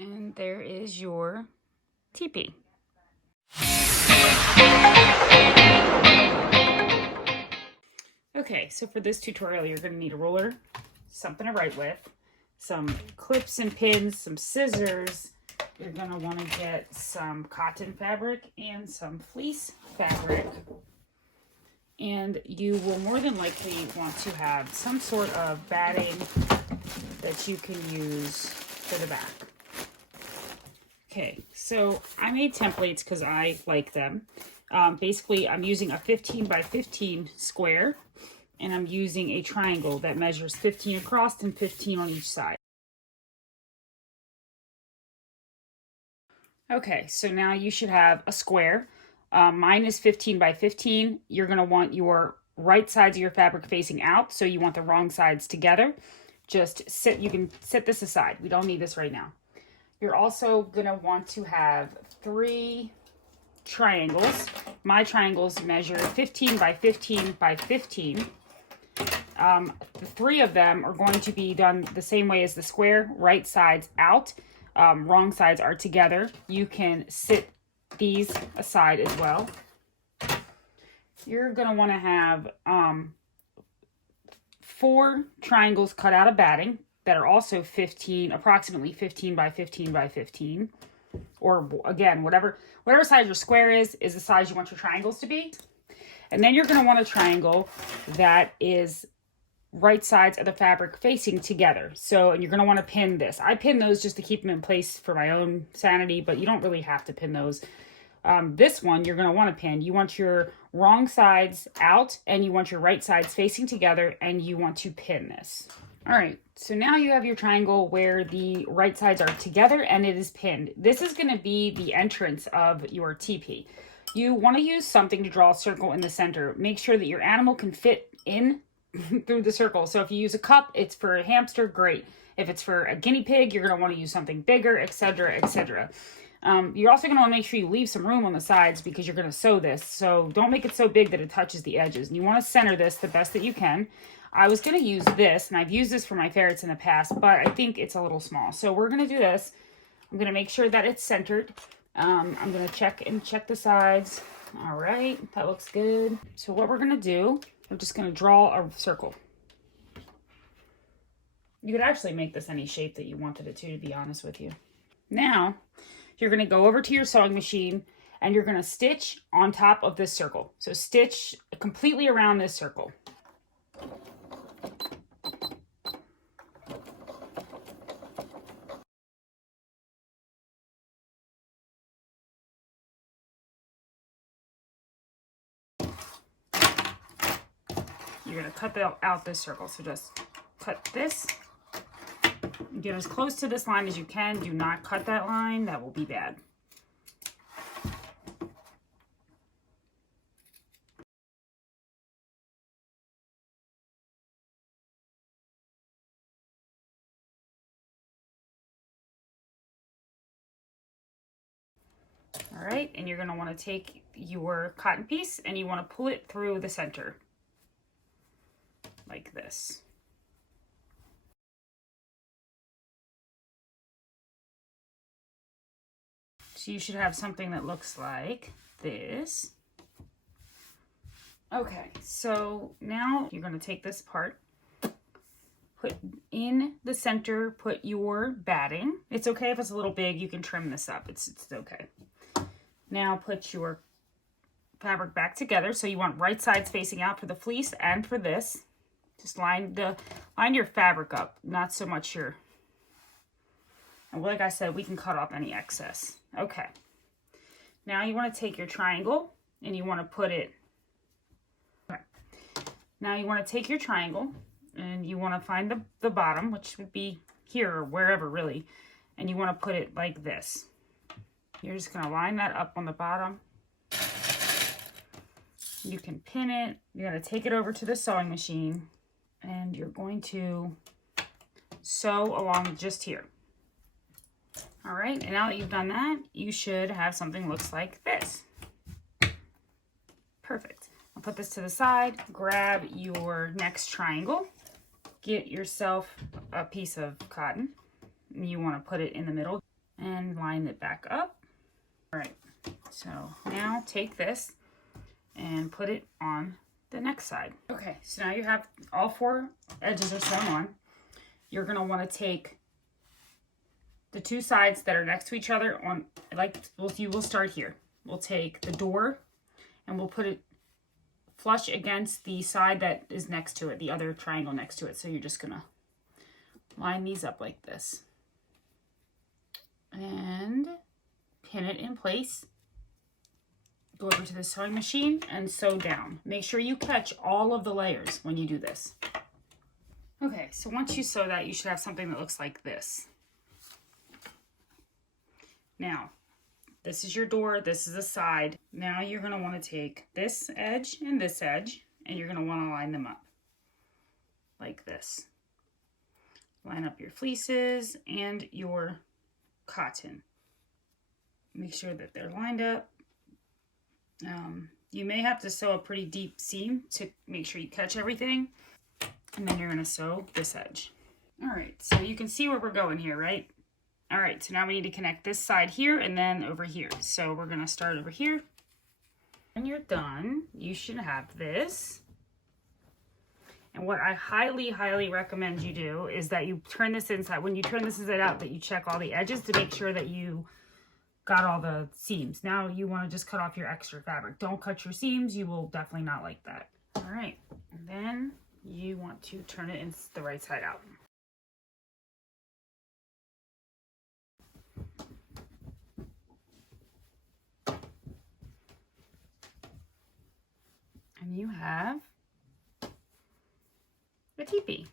And there is your teepee. Okay, so for this tutorial, you're going to need a ruler, something to write with, some clips and pins, some scissors. You're going to want to get some cotton fabric and some fleece fabric. And you will more than likely want to have some sort of batting that you can use for the back. Okay, so I made templates because I like them. Basically, I'm using a 15 by 15 square, and I'm using a triangle that measures 15 across and 15 on each side. Okay, so now you should have a square. Mine is 15 by 15. You're going to want your right sides of your fabric facing out, so you want the wrong sides together. You can set this aside. We don't need this right now. You're also going to want to have 3 triangles. My triangles measure 15 by 15 by 15. The 3 of them are going to be done the same way as the square, right sides out. Wrong sides are together. You can sit these aside as well. You're going to want to have 4 triangles cut out of batting that are also approximately 15 by 15 by 15. Or again, whatever size your square is the size you want your triangles to be. And then you're going to want a triangle that is right sides of the fabric facing together. And you're going to want to pin this. I pin those just to keep them in place for my own sanity, but you don't really have to pin those. This one you're going to want to pin. You want your wrong sides out and you want your right sides facing together, and you want to pin this. All right, so now you have your triangle where the right sides are together and it is pinned. This is going to be the entrance of your teepee. You want to use something to draw a circle in the center. Make sure that your animal can fit in through the circle. So if you use a cup, it's for a hamster, great. If it's for a guinea pig, you're going to want to use something bigger, etc., etc. You're also going to want to make sure you leave some room on the sides because you're going to sew this. So don't make it so big that it touches the edges. And you want to center this the best that you can. I was going to use this, and I've used this for my ferrets in the past, but I think it's a little small. So we're going to do this. I'm going to make sure that it's centered. I'm going to check the sides. All right, that looks good. So what we're going to do, I'm just going to draw a circle. You could actually make this any shape that you wanted it to be honest with you. Now, you're going to go over to your sewing machine, and you're going to stitch on top of this circle. So stitch completely around this circle. You're going to cut out this circle. So just cut this. Get as close to this line as you can. Do not cut that line. That will be bad. All right, and you're going to want to take your cotton piece and you want to pull it through the center like this. So you should have something that looks like this. Okay, so now you're going to take this part, put in the center, put your batting. It's okay if it's a little big, you can trim this up. It's okay. Now put your fabric back together. So you want right sides facing out for the fleece and for this. Just line your fabric up, not so much your. And like I said, we can cut off any excess. Okay. Now you want to take your triangle and you want to put it. Okay. Now you want to take your triangle and you want to find the bottom, which would be here or wherever really, and you want to put it like this. You're just going to line that up on the bottom. You can pin it. You're going to take it over to the sewing machine and you're going to sew along just here. All right, and now that you've done that, you should have something that looks like this. Perfect. I'll put this to the side, grab your next triangle, get yourself a piece of cotton. You want to put it in the middle. and line it back up. All right, so now take this and put it on the next side. Okay, so now you have all 4 edges are sewn on. You're gonna want to take the 2 sides that are next to each other on, like, you will start here. We'll take the door and we'll put it flush against the side that is next to it, the other triangle next to it. So you're just gonna line these up like this and pin it in place. Go over to the sewing machine and sew down. Make sure you catch all of the layers when you do this. Okay, so once you sew that, you should have something that looks like this. Now, this is your door, this is the side. Now you're gonna wanna take this edge, and you're gonna wanna line them up like this. Line up your fleeces and your cotton. Make sure that they're lined up. You may have to sew a pretty deep seam to make sure you catch everything. And then you're going to sew this edge. All right, so you can see where we're going here, right? All right, so now we need to connect this side here and then over here. So we're going to start over here. When you're done, you should have this. And what I highly, highly recommend you do is that you turn this inside. When you turn this inside out, that you check all the edges to make sure that you got all the seams. Now you want to just cut off your extra fabric. Don't cut your seams. You will definitely not like that. All right, and then you want to turn it in the right side out. And you have a teepee.